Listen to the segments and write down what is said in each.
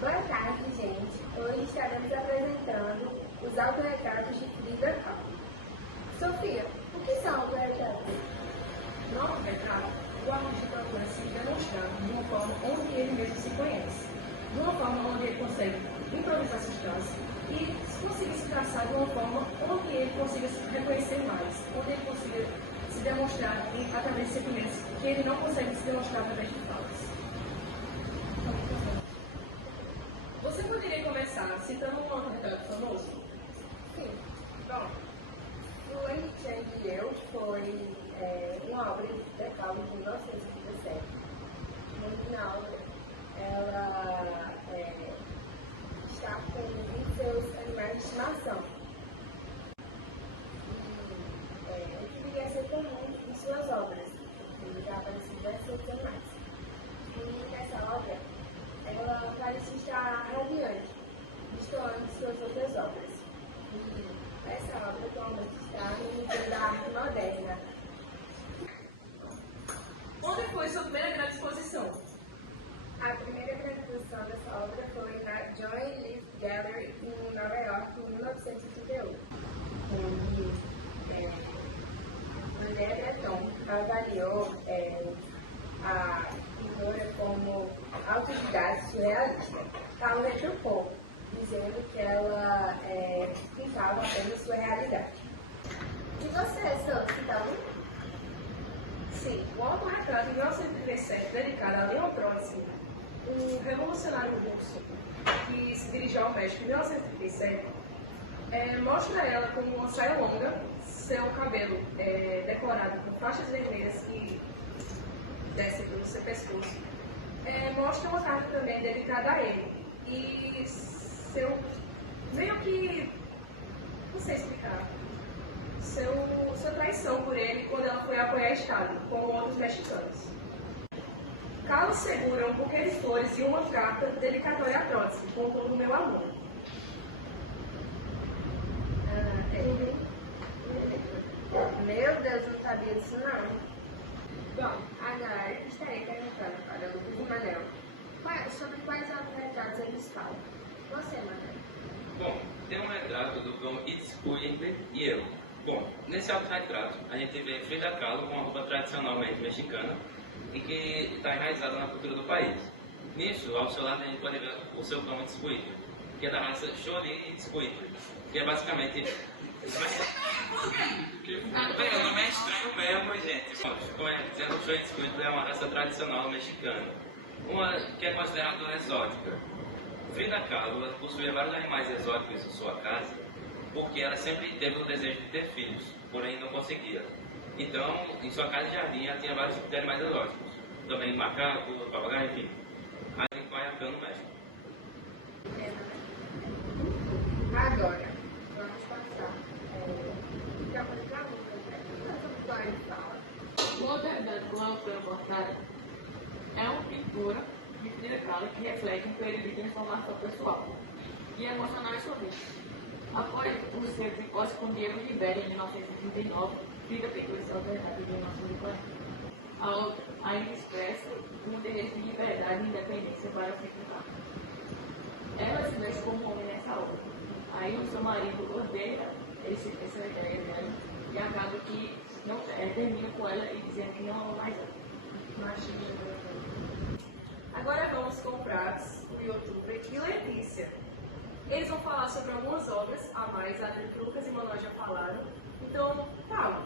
Boa tarde, gente. Hoje estaremos apresentando os autorretratos de Frida Kahlo. Sofia, o que são autorretratos? No autorretrato, o artista procura se demonstrar de uma forma onde ele mesmo se conhece, de uma forma onde ele consegue improvisar seus traços e conseguir se traçar de uma forma onde ele consiga se reconhecer mais, onde ele consiga se demonstrar através de sentimentos que ele não consegue se demonstrar através de falas. Você poderia começar citando um autorretrato famoso? Sim. Bom, Luane Chang e Eu foi uma obra de Frida Kahlo de 1957. Na obra, ela está com um de seus animais de estimação. E o que viria ser comum em suas obras, que já apareceu diversos outros animais. E nessa obra, ela parece estar radiante, destoando de suas outras obras. E essa obra atualmente está no Museu da Arte Moderna. Onde foi sua primeira grande exposição? A primeira grande exposição dessa obra foi na Joy Leaf Gallery em Nova York em 1938, onde André Breton avaliou a pintora como autodidata surrealista. Kahlo retrucou, dizendo que ela pintava apenas sua realidade. E você, Sophie, tá bom? Sim, o autorretrato de 1937, dedicado a Leon Trotsky, um revolucionário russo que se dirigiu ao México em 1937, mostra ela com uma saia longa, seu cabelo decorado com faixas vermelhas que descem pelo seu pescoço. Mostra uma carta também dedicada a ele e meio que, não sei explicar, sua traição por ele quando ela foi apoiar Estado com outros mexicanos. Kahlo segura um buquê de flores e uma carta dedicatória a Trotsky, com todo o meu amor. Meu Deus, eu não sabia disso não. Bom, agora estarei perguntando para o Lucas e Manel sobre quais autorretratos eles falam. Você, Manel? Bom, tem um retrato do Dom Itzcuintli e eu. Bom, nesse autorretrato a gente vê Frida Kahlo com uma roupa tradicionalmente mexicana e que está enraizada na cultura do país. Nisso, ao seu lado a gente pode ver o seu cão Itzcuintli, que é da raça Xori Itzcuintli, que é basicamente... Bem, o nome é estranho mesmo, gente. Bom, como é dizendo, o Xori Itzcuintli é uma raça tradicional mexicana, uma que é considerada exótica. Frida Kahlo possuía vários animais exóticos em sua casa, porque ela sempre teve o desejo de ter filhos, porém não conseguia. Então, em sua casa de jardim, ela tinha vários tipos de animais exóticos. Também macaco, papagaio, enfim. Aí a gente vai arcando no México. Agora, vamos passar para a outra ele fala. Modernidade com a autora portada é uma pintura de Frida Kahlo que reflete um período de transformação pessoal e emocional em sua vida. Após o seu divórcio com Diego Rivera em 1939, Frida pintou esse autorretrato de 1940. A outra ainda expressa um desejo de liberdade e independência para Frida Kahlo. Ela se vê como homem nessa obra. Aí o seu marido odeia essa ideia dela e acaba que não, termina com ela e dizendo que não ama mais ela. Agora vamos com Prats, o youtuber e Letícia. Eles vão falar sobre algumas obras a mais, a que Lucas e Manuel já falaram. Então, fala.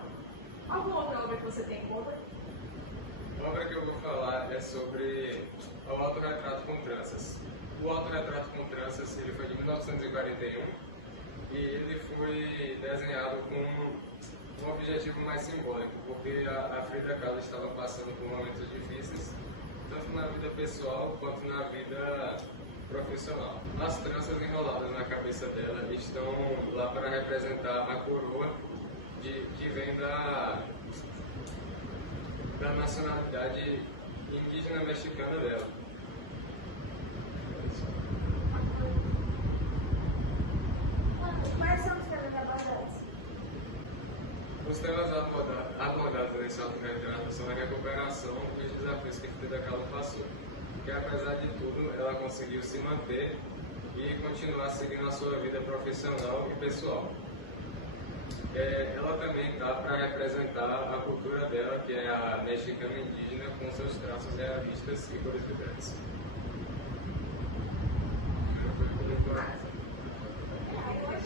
Alguma outra obra que você tem em conta? A obra que eu vou falar é sobre o autorretrato com tranças. O autorretrato com tranças ele foi de 1941 e ele foi desenhado com um objetivo mais simbólico, porque a Frida Kahlo estava passando por momentos difíceis, tanto na vida pessoal quanto na vida profissional. As tranças enroladas na cabeça dela estão lá para representar a coroa que vem da nacionalidade indígena mexicana dela. Quais são os temas abordados? Os temas abordados nesse autorretrato são a recuperação e os desafios que Frida Kahlo passou. que apesar de tudo ela conseguiu se manter e continuar seguindo a sua vida profissional e pessoal. Ela também está para representar a cultura dela, que é a mexicana indígena, com seus traços realistas e cores vibrantes.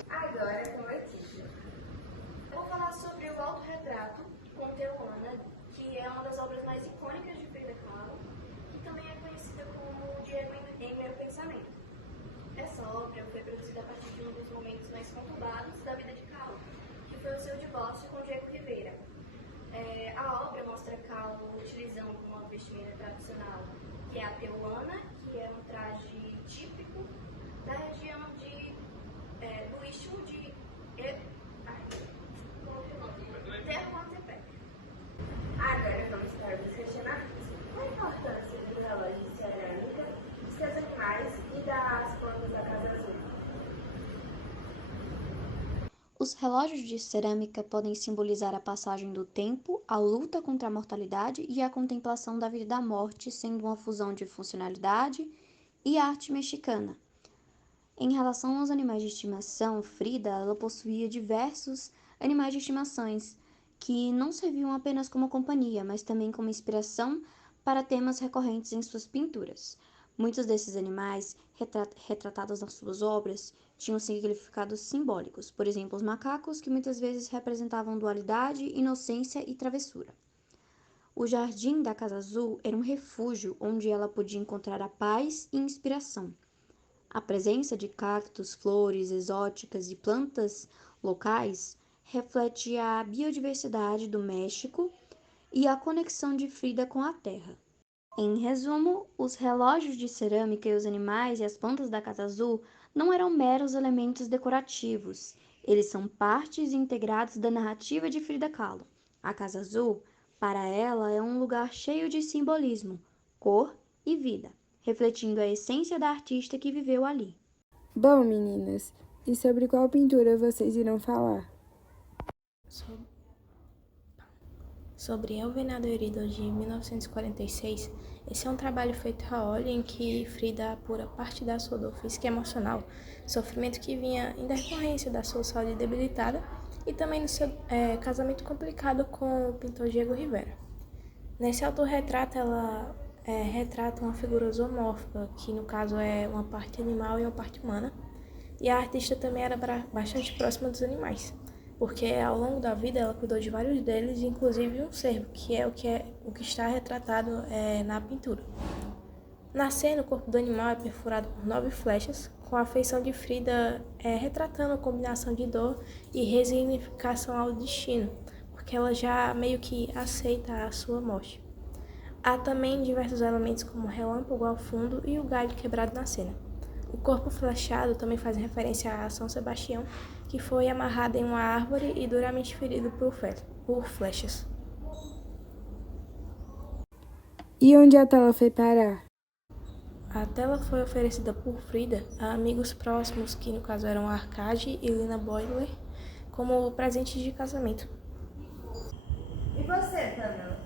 Agora com Letícia. Eu vou falar sobre o autorretrato com Teuana, que é uma das obras mais icônicas de Frida Kahlo, que também é conhecida como Diego em Meu Pensamento. Essa obra foi produzida a partir de um dos momentos mais conturbados da vida de Kahlo, que foi o seu divórcio com Diego Rivera. A obra mostra Kahlo utilizando uma vestimenta tradicional, que é a Teuana, que é um traje típico da região do istmo de Tehuantepec. Agora vamos para os questionamentos. Qual a importância do relógio de cerâmica, dos seus animais e das plantas da Casa Azul? Os relógios de cerâmica podem simbolizar a passagem do tempo, a luta contra a mortalidade e a contemplação da vida e da morte, sendo uma fusão de funcionalidade e arte mexicana. Em relação aos animais de estimação, Frida ela possuía diversos animais de estimações que não serviam apenas como companhia, mas também como inspiração para temas recorrentes em suas pinturas. Muitos desses animais, retratados nas suas obras, tinham significados simbólicos, por exemplo, os macacos, que muitas vezes representavam dualidade, inocência e travessura. O jardim da Casa Azul era um refúgio onde ela podia encontrar a paz e inspiração. A presença de cactos, flores exóticas e plantas locais reflete a biodiversidade do México e a conexão de Frida com a terra. Em resumo, os relógios de cerâmica e os animais e as plantas da Casa Azul não eram meros elementos decorativos, eles são partes integradas da narrativa de Frida Kahlo. A Casa Azul, para ela, é um lugar cheio de simbolismo, cor e vida, refletindo a essência da artista que viveu ali. Bom, meninas, e sobre qual pintura vocês irão falar? Sobre El Venado Herido, de 1946, esse é um trabalho feito a óleo em que Frida apura parte da sua dor física e emocional, sofrimento que vinha em decorrência da sua saúde debilitada e também do seu casamento complicado com o pintor Diego Rivera. Nesse autorretrato, ela retrata uma figura zoomórfica, que no caso é uma parte animal e uma parte humana, e a artista também era bastante próxima dos animais, porque ao longo da vida ela cuidou de vários deles, inclusive um cervo, que é o que está retratado na pintura. Na cena, o corpo do animal é perfurado por 9 flechas, com a feição de Frida retratando a combinação de dor e resignificação ao destino, porque ela já meio que aceita a sua morte. Há também diversos elementos como o relâmpago ao fundo e o galho quebrado na cena. O corpo flechado também faz referência a São Sebastião, que foi amarrado em uma árvore e duramente ferido por flechas. E onde a tela foi parar? A tela foi oferecida por Frida a amigos próximos, que no caso eram Arcade e Lina Boiler, como presentes de casamento. E você, Pamela?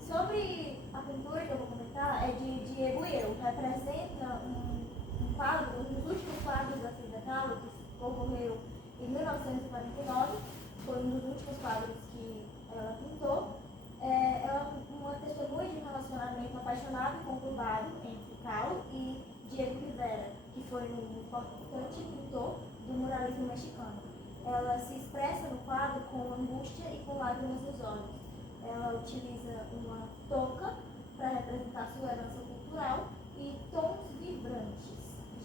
Sobre a pintura que eu vou comentar, é de Diego e eu. Representa um quadro, um dos últimos quadros da Frida Kahlo, que ocorreu em 1949. Foi um dos últimos quadros que ela pintou. Ela é uma testemunha de um relacionamento apaixonado e conturbado entre Kahlo e Diego Rivera, que foi um importante pintor do muralismo mexicano. Ela se expressa no quadro com angústia e com lágrimas nos olhos. Ela utiliza uma touca para representar sua herança cultural e tons vibrantes.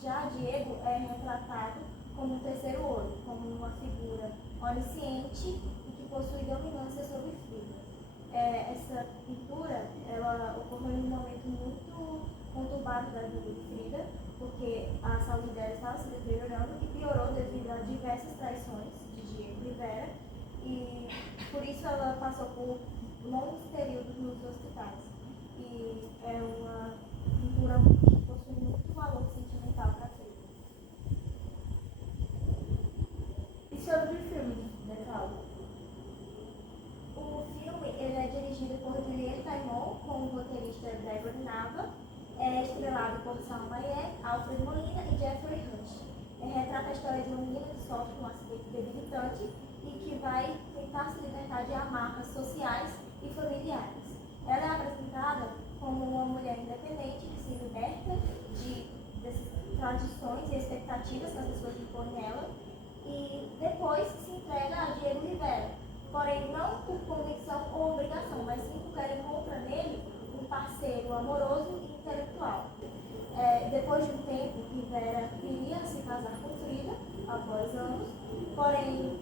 Já Diego é retratado como um terceiro olho, como uma figura onisciente e que possui dominância sobre Frida. Essa pintura ela ocorreu em um momento muito conturbado da vida de Frida, porque a saúde dela estava se deteriorando e piorou devido a diversas traições de Diego Rivera, e por isso ela passou por longos períodos nos hospitais. E é uma pintura que possui muito valor sentimental para Frida. E sobre o filme de Frida Kahlo? O filme ele é dirigido por Juliette Taimon, com Paul Salmayer, Alfred Molina e Jeffrey Hush. Retrata a história de uma menina que sofre um acidente debilitante e que vai tentar se libertar de amarras sociais e familiares. Ela é apresentada como uma mulher independente que se liberta dessas tradições e expectativas que as pessoas impõem nela e depois se entrega a Diego Rivera, porém não por convicção ou obrigação, mas sim porque ela encontra nele um parceiro amoroso e intelectual. Depois de um tempo, Rivera iria se casar com Frida, após anos, porém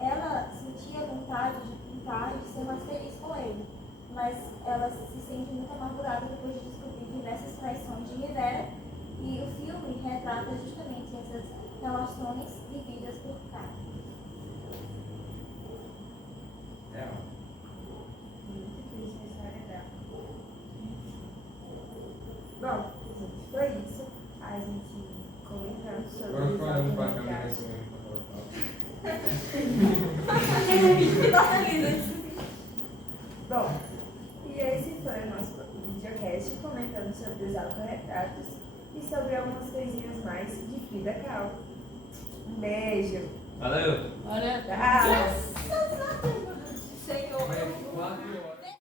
ela sentia vontade de pintar e de ser mais feliz com ele, mas ela se sente muito amargurada depois de descobrir diversas traições de Rivera, e o filme retrata justamente essas relações vividas por cá. Muito triste a história dela. Bom, gente, foi isso. A gente comentando sobre Agora os ficou olhando pra câmera documentários. nesse momento quando ela fala. Bom, e esse foi o nosso videocast comentando sobre os autorretratos e sobre algumas coisinhas mais de Frida Kahlo. Um beijo! Valeu! Olha, Tchau! Senhor, Mas 4 horas.